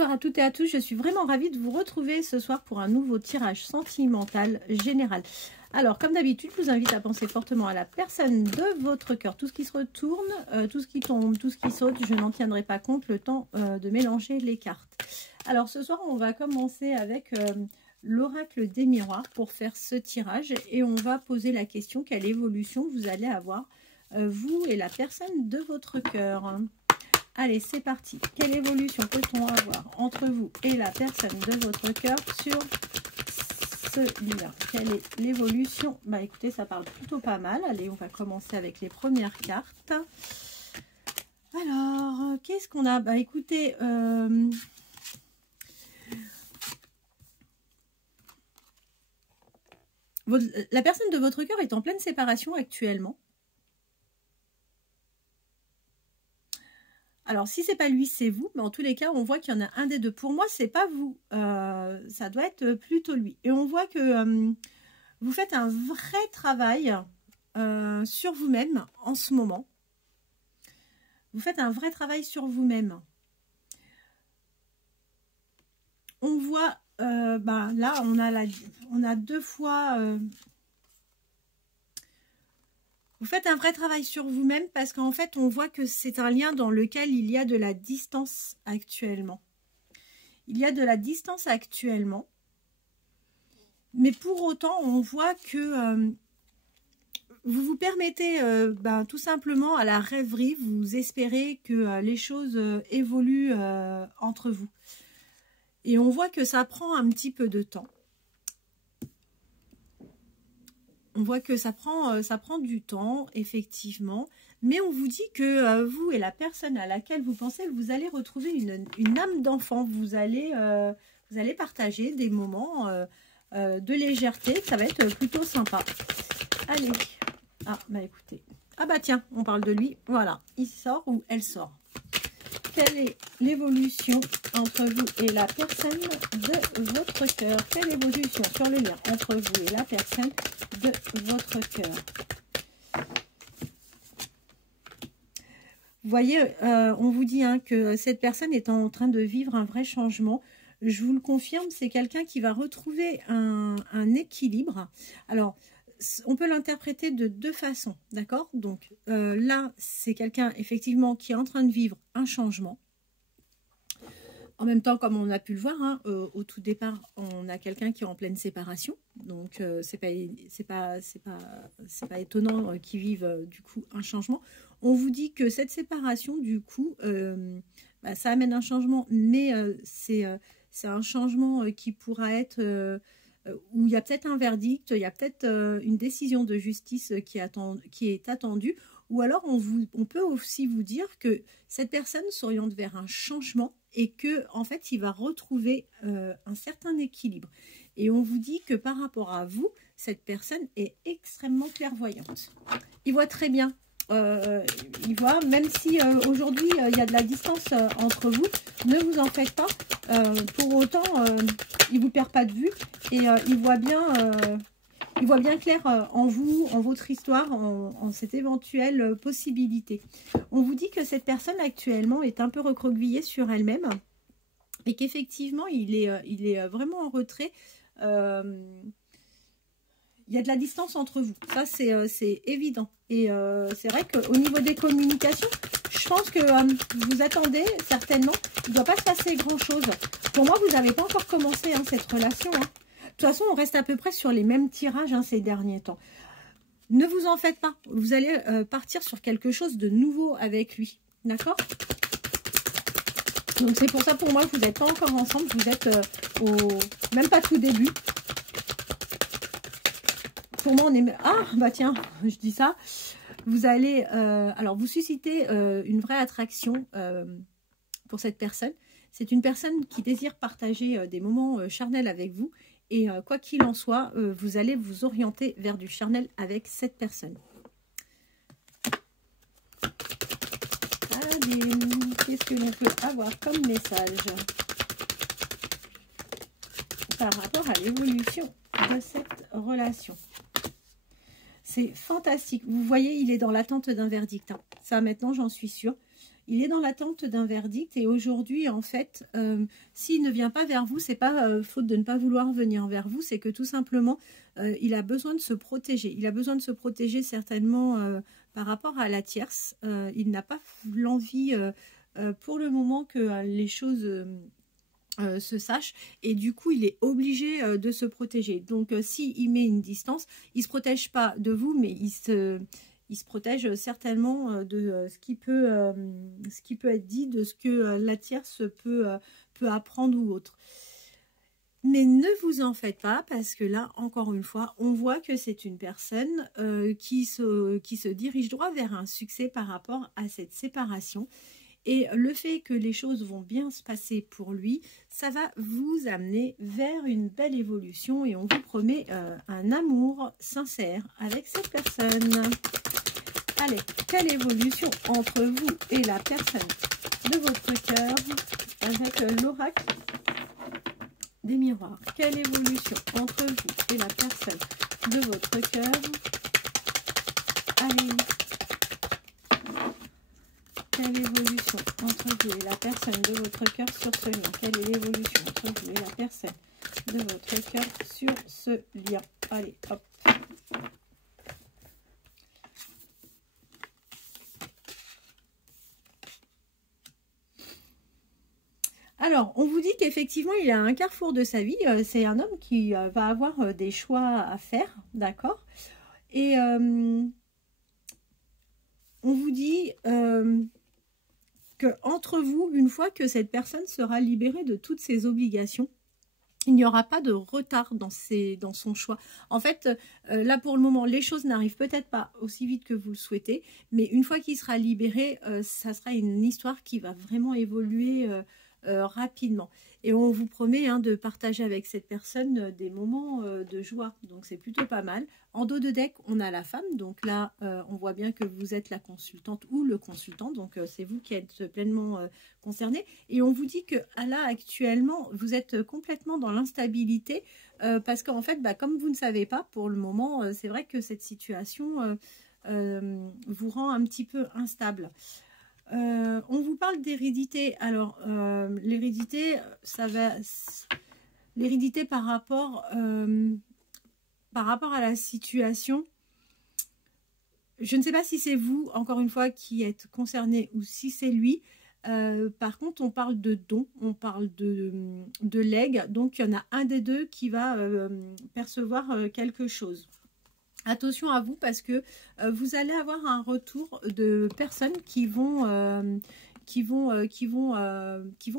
Bonsoir à toutes et à tous, je suis vraiment ravie de vous retrouver ce soir pour un nouveau tirage sentimental général. Alors, comme d'habitude, je vous invite à penser fortement à la personne de votre cœur. Tout ce qui se retourne, tout ce qui tombe, tout ce qui saute, je n'en tiendrai pas compte le temps de mélanger les cartes. Alors, ce soir, on va commencer avec l'oracle des miroirs pour faire ce tirage. Et on va poser la question, quelle évolution vous allez avoir, vous et la personne de votre cœur. Allez, c'est parti. Quelle évolution peut-on avoir entre vous et la personne de votre cœur sur ce lien? Quelle est l'évolution? Bah écoutez, ça parle plutôt pas mal. Allez, on va commencer avec les premières cartes. Alors, qu'est-ce qu'on a? Bah écoutez, la personne de votre cœur est en pleine séparation actuellement. Alors, si c'est pas lui, c'est vous. Mais en tous les cas, on voit qu'il y en a un des deux. Pour moi, c'est pas vous. Ça doit être plutôt lui. Et on voit que vous faites un vrai travail sur vous-même en ce moment. Vous faites un vrai travail sur vous-même. On voit, là, on a deux fois... Vous faites un vrai travail sur vous-même parce qu'en fait, on voit que c'est un lien dans lequel il y a de la distance actuellement. Il y a de la distance actuellement. Mais pour autant, on voit que vous vous permettez tout simplement à la rêverie. Vous espérez que les choses évoluent entre vous. Et on voit que ça prend un petit peu de temps. On voit que ça prend du temps, effectivement. Mais on vous dit que vous et la personne à laquelle vous pensez, vous allez retrouver une âme d'enfant. Vous allez partager des moments de légèreté. Ça va être plutôt sympa. Allez. Ah, bah écoutez. Ah bah tiens, on parle de lui. Voilà. Il sort ou elle sort. Quelle est l'évolution entre vous et la personne de votre cœur? Quelle évolution sur le lien entre vous et la personne de votre cœur? Vous voyez, on vous dit que cette personne est en train de vivre un vrai changement. Je vous le confirme, c'est quelqu'un qui va retrouver un équilibre. Alors, on peut l'interpréter de deux façons, d'accord? Donc là, c'est quelqu'un effectivement qui est en train de vivre un changement. En même temps, comme on a pu le voir, au tout départ, on a quelqu'un qui est en pleine séparation. Donc, c'est pas étonnant qu'il vive du coup un changement. On vous dit que cette séparation, du coup, ça amène un changement, mais c'est un changement qui pourra être où il y a peut-être un verdict, il y a peut-être une décision de justice qui est attendue. Ou alors, on peut aussi vous dire que cette personne s'oriente vers un changement et que en fait, il va retrouver un certain équilibre. Et on vous dit que par rapport à vous, cette personne est extrêmement clairvoyante. Il voit très bien. Il voit, même si aujourd'hui, il y a de la distance entre vous, ne vous en faites pas. Pour autant, il ne vous perd pas de vue et il voit bien clair en vous, en votre histoire, en cette éventuelle possibilité. On vous dit que cette personne actuellement est un peu recroquevillée sur elle-même et qu'effectivement, il est vraiment en retrait. Il y a de la distance entre vous. Ça, c'est évident. Et c'est vrai qu'au niveau des communications, je pense que vous attendez certainement. Il ne doit pas se passer grand-chose. Pour moi, vous n'avez pas encore commencé cette relation. De toute façon, on reste à peu près sur les mêmes tirages ces derniers temps. Ne vous en faites pas. Vous allez partir sur quelque chose de nouveau avec lui. D'accord? Donc, c'est pour ça, pour moi, que vous n'êtes pas encore ensemble. Vous êtes même pas tout début. Pour moi, on est... Ah, bah tiens, je dis ça. Vous allez... alors, vous suscitez une vraie attraction pour cette personne. C'est une personne qui désire partager des moments charnels avec vous. Et quoi qu'il en soit, vous allez vous orienter vers du charnel avec cette personne. Allez, qu'est-ce que l'on peut avoir comme message par rapport à l'évolution de cette relation? C'est fantastique. Vous voyez, il est dans l'attente d'un verdict. Ça, maintenant, j'en suis sûre. il est dans l'attente d'un verdict et aujourd'hui, en fait, s'il ne vient pas vers vous, c'est pas faute de ne pas vouloir venir vers vous, c'est que tout simplement, il a besoin de se protéger. Il a besoin de se protéger certainement par rapport à la tierce. Il n'a pas l'envie pour le moment que les choses se sachent et du coup il est obligé de se protéger. Donc s'il met une distance, il ne se protège pas de vous, mais il se protège certainement de ce qui peut être dit, de ce que la tierce peut apprendre ou autre. Mais ne vous en faites pas parce que là, encore une fois, on voit que c'est une personne qui se dirige droit vers un succès par rapport à cette séparation. Et le fait que les choses vont bien se passer pour lui, ça va vous amener vers une belle évolution et on vous promet un amour sincère avec cette personne. Allez, quelle évolution entre vous et la personne de votre cœur avec l'oracle des miroirs. Quelle évolution entre vous et la personne de votre cœur. Allez. Quelle évolution entre vous et la personne de votre cœur sur ce lien? Quelle est l'évolution entre vous et la personne de votre cœur sur ce lien? Allez, hop. Alors, on vous dit qu'effectivement, il a un carrefour de sa vie. C'est un homme qui va avoir des choix à faire, d'accord? Et on vous dit que entre vous, une fois que cette personne sera libérée de toutes ses obligations, il n'y aura pas de retard dans son choix. En fait, là pour le moment, les choses n'arrivent peut-être pas aussi vite que vous le souhaitez, mais une fois qu'il sera libéré, ça sera une histoire qui va vraiment évoluer rapidement. Et on vous promet de partager avec cette personne des moments de joie. Donc c'est plutôt pas mal. En dos de deck, on a la femme. Donc là, on voit bien que vous êtes la consultante ou le consultant. Donc c'est vous qui êtes pleinement concerné. Et on vous dit que là, actuellement, vous êtes complètement dans l'instabilité. Parce qu'en fait, comme vous ne savez pas, pour le moment, c'est vrai que cette situation vous rend un petit peu instable. On vous parle d'hérédité. Alors, l'hérédité, l'hérédité par rapport à la situation. Je ne sais pas si c'est vous, encore une fois, qui êtes concerné ou si c'est lui. Par contre, on parle de don, on parle de legs. Donc, il y en a un des deux qui va percevoir quelque chose. Attention à vous parce que vous allez avoir un retour de personnes qui vont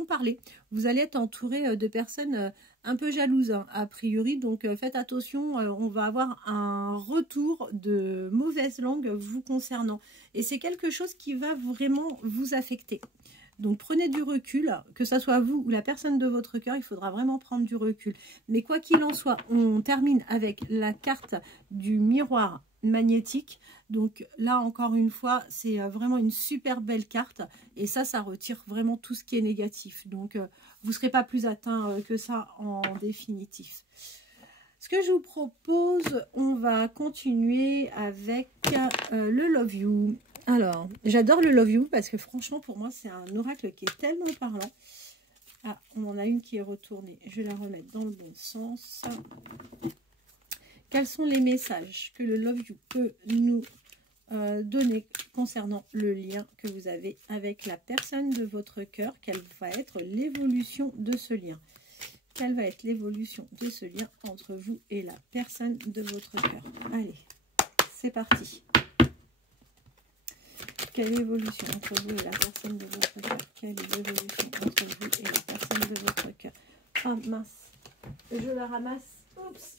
parler. Vous allez être entouré de personnes un peu jalouses a priori. Donc faites attention, on va avoir un retour de mauvaise langue vous concernant. Et c'est quelque chose qui va vraiment vous affecter. Donc prenez du recul, que ce soit vous ou la personne de votre cœur, il faudra vraiment prendre du recul. Mais quoi qu'il en soit, on termine avec la carte du miroir magnétique. Donc là, encore une fois, c'est vraiment une super belle carte. Et ça retire vraiment tout ce qui est négatif. Donc vous ne serez pas plus atteint que ça en définitif. Ce que je vous propose, on va continuer avec le Love You. Alors, j'adore le Love You parce que franchement, pour moi, c'est un oracle qui est tellement parlant. Ah, on en a une qui est retournée. Je vais la remettre dans le bon sens. Quels sont les messages que le Love You peut nous donner concernant le lien que vous avez avec la personne de votre cœur? Quelle va être l'évolution de ce lien? Quelle va être l'évolution de ce lien entre vous et la personne de votre cœur? Allez, c'est parti. Quelle évolution entre vous et la personne de votre cœur? Quelle est l'évolution entre vous et la personne de votre cœur? Ah mince, je la ramasse. Oups.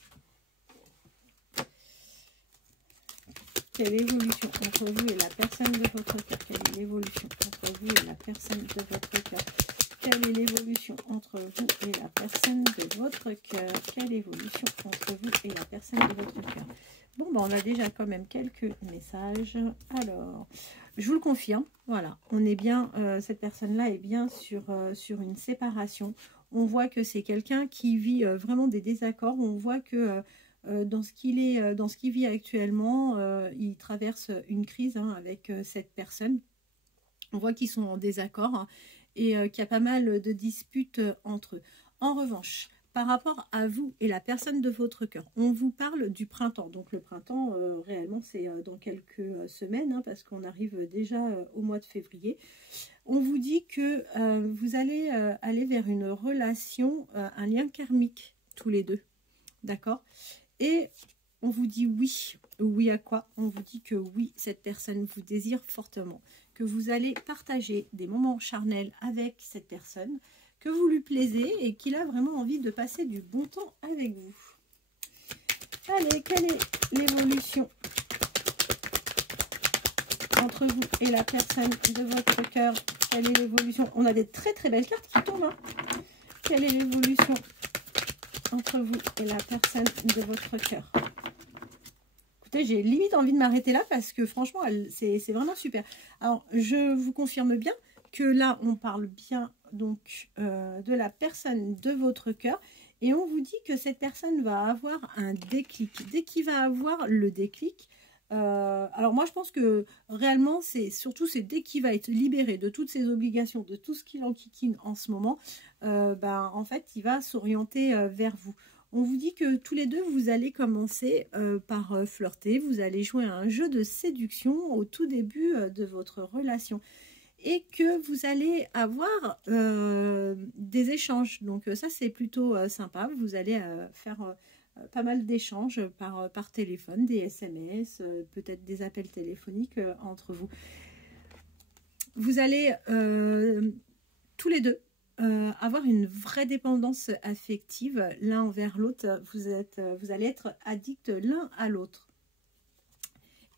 Quelle évolution entre vous et la personne de votre cœur? Quelle est l'évolution entre vous et la personne de votre cœur? Quelle est l'évolution entre vous et la personne de votre cœur? Quelle évolution entre vous et la personne de votre cœur? Bon, on a déjà quand même quelques messages. Alors, je vous le confirme, voilà, on est bien, cette personne-là est bien sur une séparation. On voit que c'est quelqu'un qui vit vraiment des désaccords. On voit que dans ce qu'il vit actuellement, il traverse une crise avec cette personne. On voit qu'ils sont en désaccord hein, et qu'il y a pas mal de disputes entre eux. En revanche, par rapport à vous et la personne de votre cœur, on vous parle du printemps. Donc le printemps, réellement, c'est dans quelques semaines, hein, parce qu'on arrive déjà au mois de février. On vous dit que vous allez aller vers une relation, un lien karmique, tous les deux. D'accord? Et on vous dit oui. Oui à quoi? On vous dit que oui, cette personne vous désire fortement. Que vous allez partager des moments charnels avec cette personne, que vous lui plaisez et qu'il a vraiment envie de passer du bon temps avec vous. Allez, quelle est l'évolution entre vous et la personne de votre cœur? Quelle est l'évolution? On a des très très belles cartes qui tombent. Hein. Quelle est l'évolution entre vous et la personne de votre cœur? Écoutez, j'ai limite envie de m'arrêter là parce que franchement, c'est vraiment super. Alors, je vous confirme bien que là, on parle bien donc de la personne de votre cœur et on vous dit que cette personne va avoir un déclic. Dès qu'il va avoir le déclic, alors moi je pense que réellement c'est dès qu'il va être libéré de toutes ses obligations, de tout ce qu'il enquiquine en ce moment, en fait il va s'orienter vers vous. On vous dit que tous les deux vous allez commencer par flirter, vous allez jouer à un jeu de séduction au tout début de votre relation. Et que vous allez avoir des échanges. Donc ça, c'est plutôt sympa. Vous allez faire pas mal d'échanges par téléphone, des SMS, peut-être des appels téléphoniques entre vous. Vous allez tous les deux avoir une vraie dépendance affective l'un envers l'autre. Vous allez être addicts l'un à l'autre.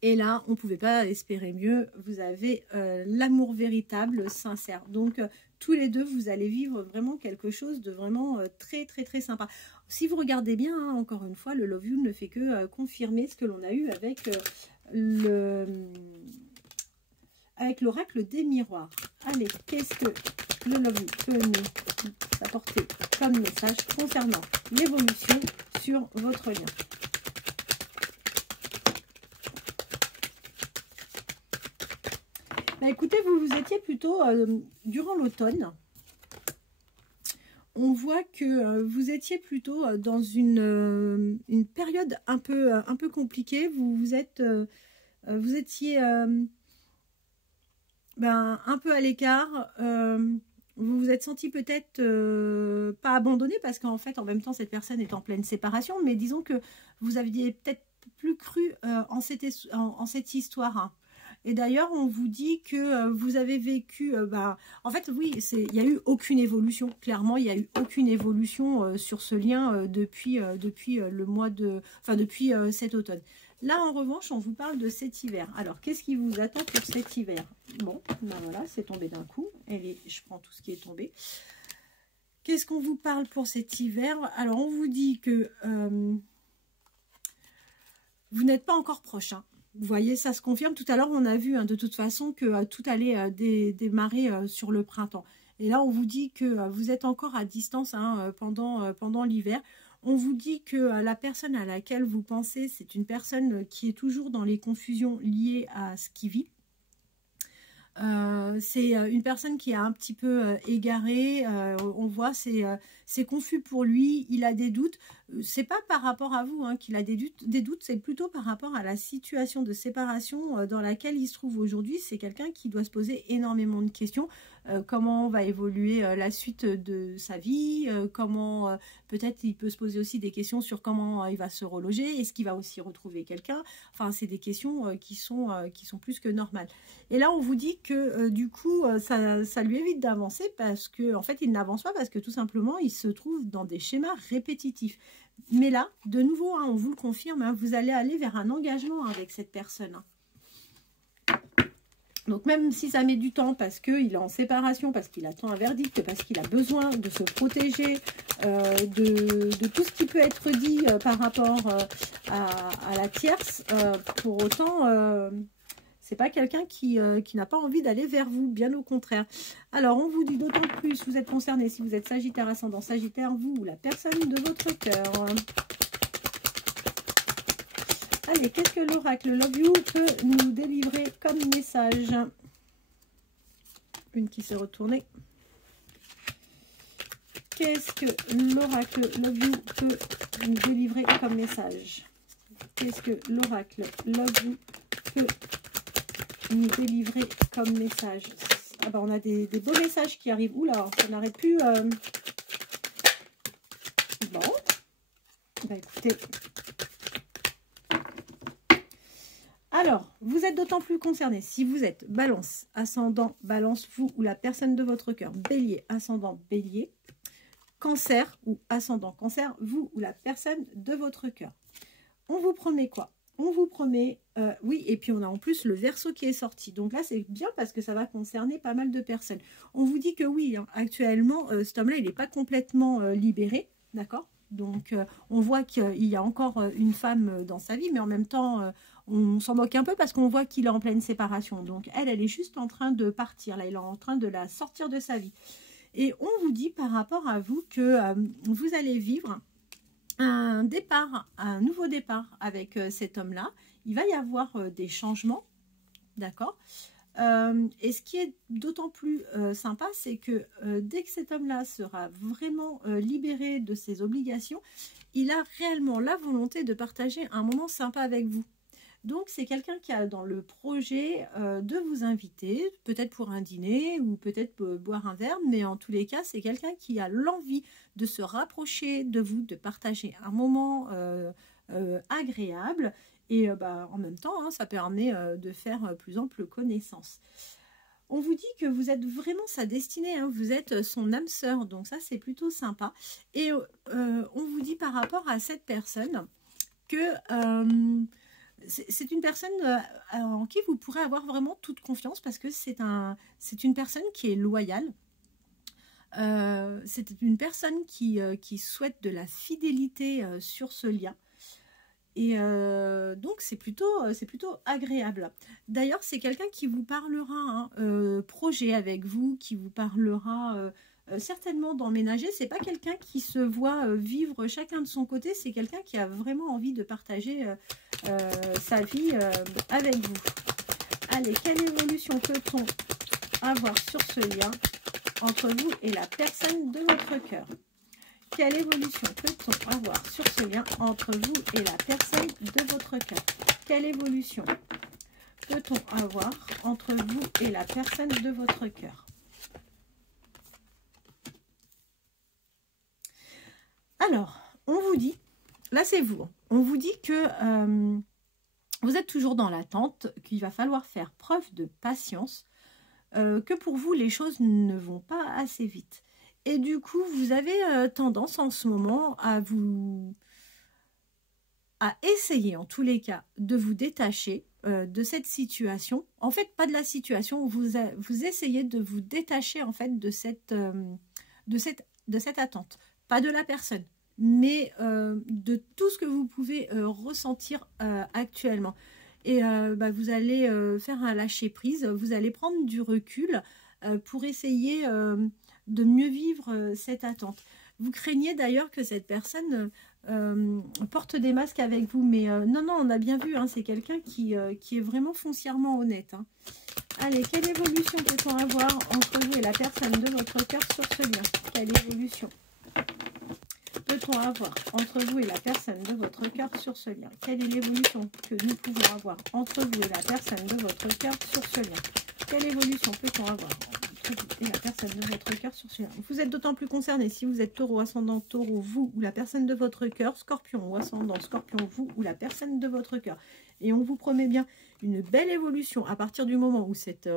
Et là, on ne pouvait pas espérer mieux. Vous avez l'amour véritable, sincère. Donc, tous les deux, vous allez vivre vraiment quelque chose de vraiment très, très, très sympa. Si vous regardez bien, hein, encore une fois, le Love You ne fait que confirmer ce que l'on a eu avec l'oracle des miroirs. Allez, qu'est-ce que le Love You peut nous apporter comme message concernant l'évolution sur votre lien? Écoutez, vous étiez plutôt durant l'automne. On voit que vous étiez plutôt dans une période un peu compliquée. Vous étiez un peu à l'écart. Vous vous êtes senti peut-être pas abandonné parce qu'en fait, en même temps, cette personne est en pleine séparation. Mais disons que vous aviez peut-être plus cru en cette histoire. Hein. Et d'ailleurs, on vous dit que vous avez vécu... en fait, oui, il n'y a eu aucune évolution. Clairement, il n'y a eu aucune évolution sur ce lien depuis le mois de... Enfin, depuis cet automne. Là, en revanche, on vous parle de cet hiver. Alors, qu'est-ce qui vous attend pour cet hiver? Bon, voilà, c'est tombé d'un coup. Je prends tout ce qui est tombé. Qu'est-ce qu'on vous parle pour cet hiver? Alors, on vous dit que vous n'êtes pas encore proche, hein. Vous voyez, ça se confirme. Tout à l'heure, on a vu hein, de toute façon que tout allait démarrer sur le printemps. Et là, on vous dit que vous êtes encore à distance hein, pendant l'hiver. On vous dit que la personne à laquelle vous pensez, c'est une personne qui est toujours dans les confusions liées à ce qu'il vit. C'est une personne qui est un petit peu égarée, on voit c'est confus pour lui, il a des doutes, c'est pas par rapport à vous hein, qu'il a des doutes, c'est plutôt par rapport à la situation de séparation dans laquelle il se trouve aujourd'hui. C'est quelqu'un qui doit se poser énormément de questions, comment va évoluer la suite de sa vie, comment peut-être il peut se poser aussi des questions sur comment il va se reloger, est-ce qu'il va aussi retrouver quelqu'un, enfin c'est des questions qui sont plus que normales. Et là on vous dit que du coup ça lui évite d'avancer parce que en fait il n'avance pas parce que tout simplement il se trouve dans des schémas répétitifs. Mais là de nouveau hein, on vous le confirme, hein, vous allez aller vers un engagement avec cette personne. Donc même si ça met du temps parce qu'il est en séparation, parce qu'il attend un verdict, parce qu'il a besoin de se protéger de tout ce qui peut être dit par rapport à la tierce, pour autant c'est pas quelqu'un qui n'a pas envie d'aller vers vous, bien au contraire. Alors on vous dit d'autant plus, vous êtes concerné si vous êtes Sagittaire, ascendant Sagittaire, vous ou la personne de votre cœur. Allez, qu'est-ce que l'oracle Love You peut nous délivrer comme message? une qui s'est retournée. Qu'est-ce que l'oracle Love You peut nous délivrer comme message? Qu'est-ce que l'oracle Love You peut nous délivrer comme message? Ah bah on a des beaux messages qui arrivent. Oula, ça n'arrête plus. Bon. Bah écoutez. Alors, vous êtes d'autant plus concerné si vous êtes Balance, ascendant Balance, vous ou la personne de votre cœur. Bélier, ascendant Bélier. Cancer ou ascendant Cancer, vous ou la personne de votre cœur. On vous promet quoi? On vous promet, oui, et puis on a en plus le Verseau qui est sorti. Donc là, c'est bien parce que ça va concerner pas mal de personnes. On vous dit que oui, hein, actuellement, cet homme-là, il n'est pas complètement libéré, d'accord? Donc, on voit qu'il y a encore une femme dans sa vie, mais en même temps, on s'en moque un peu parce qu'on voit qu'il est en pleine séparation. Donc, elle est juste en train de partir. Là, il est en train de la sortir de sa vie. Et on vous dit par rapport à vous que vous allez vivre un départ, un nouveau départ avec cet homme-là. Il va y avoir des changements, d'accord? Et ce qui est d'autant plus sympa, c'est que dès que cet homme-là sera vraiment libéré de ses obligations, il a réellement la volonté de partager un moment sympa avec vous. Donc, c'est quelqu'un qui a dans le projet de vous inviter, peut-être pour un dîner ou peut-être pour boire un verre, mais en tous les cas, c'est quelqu'un qui a l'envie de se rapprocher de vous, de partager un moment agréable et en même temps, hein, ça permet de faire plus ample connaissance. On vous dit que vous êtes vraiment sa destinée, hein, vous êtes son âme sœur, donc ça, c'est plutôt sympa. Et on vous dit par rapport à cette personne que... c'est une personne en qui vous pourrez avoir vraiment toute confiance parce que c'est une personne qui est loyale. C'est une personne qui souhaite de la fidélité sur ce lien. Et donc, c'est plutôt agréable. D'ailleurs, c'est quelqu'un qui vous parlera projet avec vous, qui vous parlera... certainement d'emménager. C'est pas quelqu'un qui se voit vivre chacun de son côté, c'est quelqu'un qui a vraiment envie de partager sa vie avec vous. Allez, quelle évolution peut-on avoir sur ce lien entre vous et la personne de votre cœur? Quelle évolution peut-on avoir sur ce lien entre vous et la personne de votre cœur? Quelle évolution peut-on avoir entre vous et la personne de votre cœur? Alors, on vous dit, là c'est vous, on vous dit que vous êtes toujours dans l'attente, qu'il va falloir faire preuve de patience, que pour vous les choses ne vont pas assez vite. Et du coup, vous avez tendance en ce moment à essayer en tous les cas de vous détacher de cette situation. En fait, pas de la situation, vous essayez de vous détacher en fait de cette attente. Pas de la personne, mais de tout ce que vous pouvez ressentir actuellement. Et vous allez faire un lâcher-prise, vous allez prendre du recul pour essayer de mieux vivre cette attente. Vous craignez d'ailleurs que cette personne porte des masques avec vous, mais non, on a bien vu, hein, c'est quelqu'un qui est vraiment foncièrement honnête. Hein. Allez, quelle évolution peut-on avoir entre vous et la personne de votre cœur sur ce lien? Quelle évolution peut-on avoir entre vous et la personne de votre cœur sur ce lien? Quelle est l'évolution que nous pouvons avoir entre vous et la personne de votre cœur sur ce lien? Quelle évolution peut-on avoir entre vous et la personne de votre cœur sur ce lien? Vous êtes d'autant plus concerné si vous êtes taureau, ascendant taureau, vous ou la personne de votre cœur, scorpion ou ascendant scorpion, vous ou la personne de votre cœur. Et on vous promet bien une belle évolution à partir du moment où cette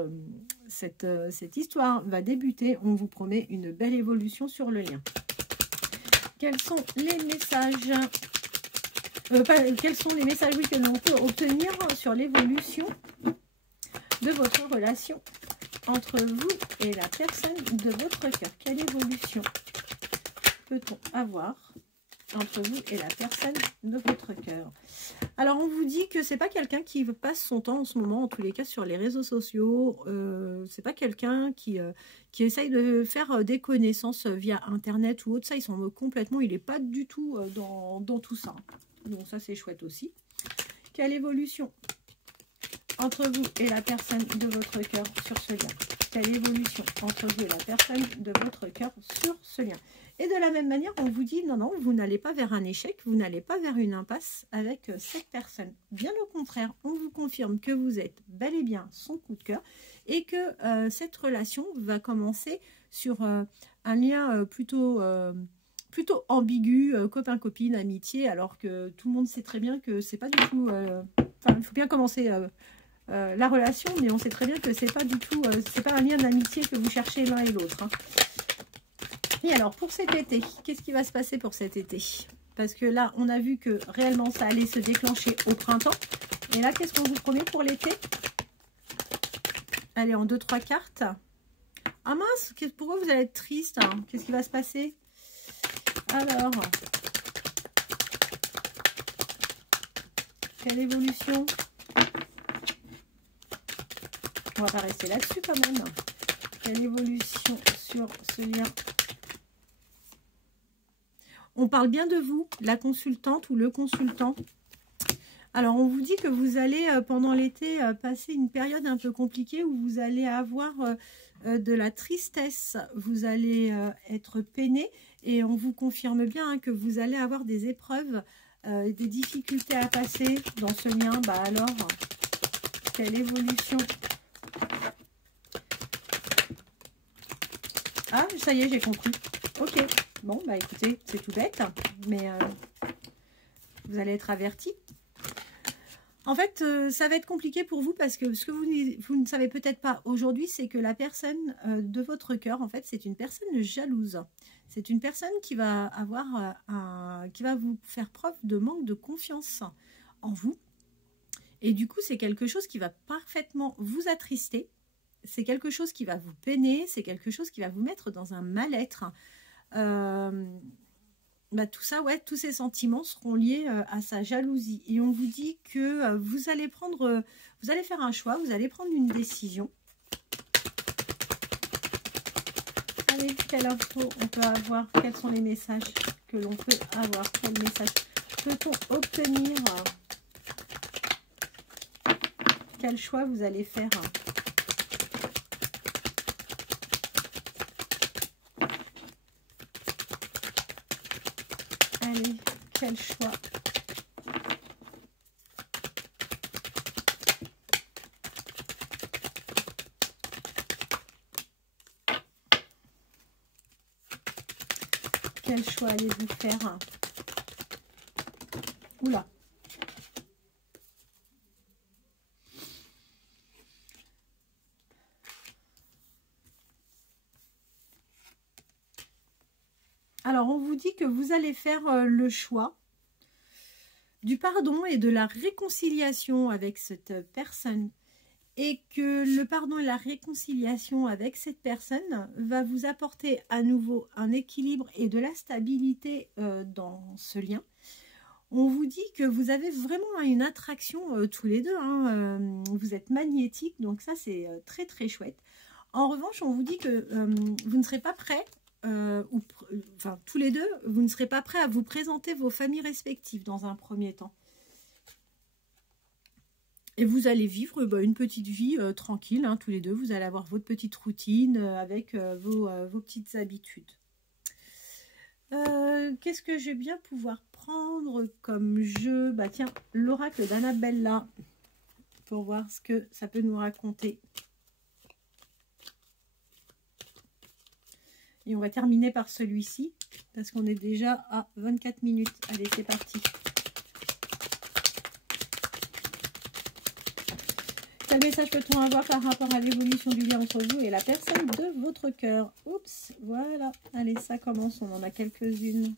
histoire va débuter. On vous promet une belle évolution sur le lien. Quels sont les messages quels sont les messages que l'on peut obtenir sur l'évolution de votre relation entre vous et la personne de votre cœur? Quelle évolution peut-on avoir entre vous et la personne de votre cœur? Alors, on vous dit que c'est pas quelqu'un qui passe son temps en ce moment, en tous les cas, sur les réseaux sociaux. C'est pas quelqu'un qui essaye de faire des connaissances via Internet ou autre. Ça, il n'est pas du tout dans tout ça. Donc, ça, c'est chouette aussi. Quelle évolution entre vous et la personne de votre cœur sur ce lien? quelle évolution entre vous et la personne de votre cœur sur ce lien. Et de la même manière, on vous dit, non, non, vous n'allez pas vers un échec, vous n'allez pas vers une impasse avec cette personne. Bien au contraire, on vous confirme que vous êtes bel et bien son coup de cœur et que cette relation va commencer sur un lien plutôt ambigu, copain-copine, amitié, alors que tout le monde sait très bien que c'est pas du tout... il faut bien commencer la relation, mais on sait très bien que c'est pas du tout... c'est pas un lien d'amitié que vous cherchez l'un et l'autre. Hein. Et alors, pour cet été, qu'est-ce qui va se passer pour cet été? Parce que là, on a vu que réellement, ça allait se déclencher au printemps. Et là, qu'est-ce qu'on vous promet pour l'été? Allez, en 2-3 cartes. Ah mince, pourquoi vous allez être triste? Hein? Qu'est-ce qui va se passer? Alors, quelle évolution? On va pas rester là-dessus quand même. Quelle évolution sur ce lien? On parle bien de vous, la consultante ou le consultant. Alors, on vous dit que vous allez, pendant l'été, passer une période un peu compliquée où vous allez avoir de la tristesse. Vous allez être peiné et on vous confirme bien hein, que vous allez avoir des épreuves, des difficultés à passer dans ce lien. Bah alors, quelle évolution? Ah, ça y est, j'ai compris. Ok. Bon, bah écoutez, c'est tout bête, mais vous allez être avertis. En fait, ça va être compliqué pour vous parce que ce que vous ne savez peut-être pas aujourd'hui, c'est que la personne de votre cœur, en fait, c'est une personne jalouse. C'est une personne qui va avoir qui va vous faire preuve de manque de confiance en vous. Et du coup, c'est quelque chose qui va parfaitement vous attrister. C'est quelque chose qui va vous peiner. C'est quelque chose qui va vous mettre dans un mal-être. Tout ça, ouais, tous ces sentiments seront liés à sa jalousie. Et on vous dit que vous allez faire un choix, vous allez prendre une décision. Allez, quelle info on peut avoir? Quels sont les messages que l'on peut avoir? Quel message peut-on obtenir? Quel choix vous allez faire? Allez, quel choix? Quel choix allez-vous faire? Oula. Alors, on vous dit que vous allez faire le choix du pardon et de la réconciliation avec cette personne. Et que le pardon et la réconciliation avec cette personne va vous apporter à nouveau un équilibre et de la stabilité dans ce lien. On vous dit que vous avez vraiment une attraction tous les deux. Hein, vous êtes magnétiques, donc ça c'est très très chouette. En revanche, on vous dit que vous ne serez pas prêts, enfin tous les deux, vous ne serez pas prêts à vous présenter vos familles respectives dans un premier temps. Et vous allez vivre une petite vie tranquille, hein, tous les deux. Vous allez avoir votre petite routine avec vos petites habitudes. Qu'est-ce que je vais bien pouvoir prendre comme jeu? Bah tiens, l'oracle d'Annabella, pour voir ce que ça peut nous raconter. Et on va terminer par celui-ci, parce qu'on est déjà à 24 minutes. Allez, c'est parti. Quel message peut-on avoir par rapport à l'évolution du lien entre vous et la personne de votre cœur? Oups, voilà. Allez, ça commence. On en a quelques-unes.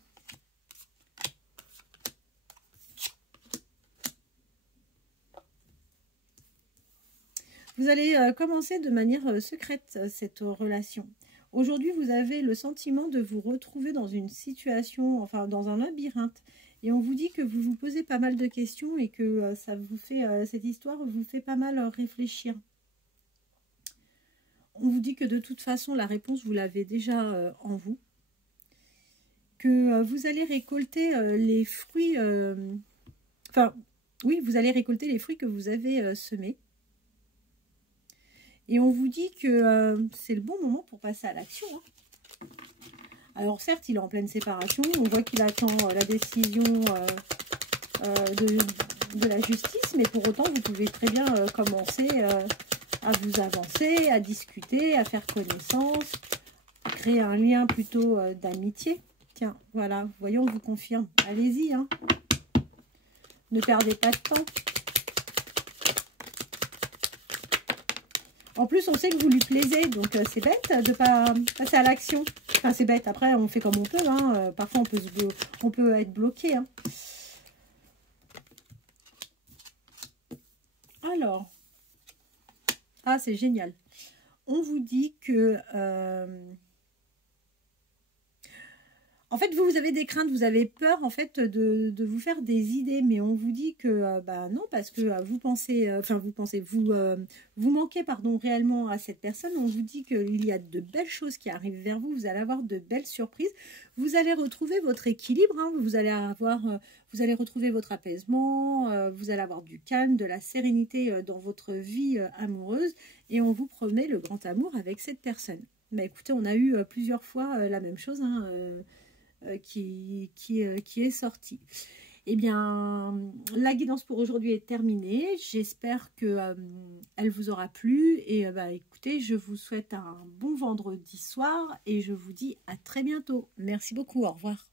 Vous allez commencer de manière secrète cette relation. Aujourd'hui, vous avez le sentiment de vous retrouver dans une situation, enfin dans un labyrinthe. Et on vous dit que vous vous posez pas mal de questions et que ça vous fait, cette histoire vous fait pas mal réfléchir. On vous dit que de toute façon, la réponse, vous l'avez déjà en vous. Que vous allez récolter les fruits... oui, vous allez récolter les fruits que vous avez semés. Et on vous dit que c'est le bon moment pour passer à l'action. Hein. Alors certes, il est en pleine séparation. On voit qu'il attend la décision de la justice. Mais pour autant, vous pouvez très bien commencer à vous avancer, à discuter, à faire connaissance, à créer un lien plutôt d'amitié. Tiens, voilà, voyons, on vous confirme. Allez-y, hein. Ne perdez pas de temps. En plus, on sait que vous lui plaisez, donc c'est bête de ne pas passer à l'action. Enfin, c'est bête. Après, on fait comme on peut. Hein. Parfois, on peut être bloqué. Hein. Alors, ah, c'est génial. On vous dit que... en fait, vous avez des craintes, vous avez peur en fait de vous faire des idées, mais on vous dit que bah non, parce que vous pensez, vous manquez pardon réellement à cette personne. On vous dit qu'il y a de belles choses qui arrivent vers vous, vous allez avoir de belles surprises, vous allez retrouver votre équilibre, hein, vous allez retrouver votre apaisement, vous allez avoir du calme, de la sérénité dans votre vie amoureuse, et on vous promet le grand amour avec cette personne. Bah écoutez, on a eu plusieurs fois la même chose. Hein, qui est sorti. Eh bien, la guidance pour aujourd'hui est terminée. J'espère que elle vous aura plu. Et bah, écoutez, je vous souhaite un bon vendredi soir et je vous dis à très bientôt. Merci beaucoup. Au revoir.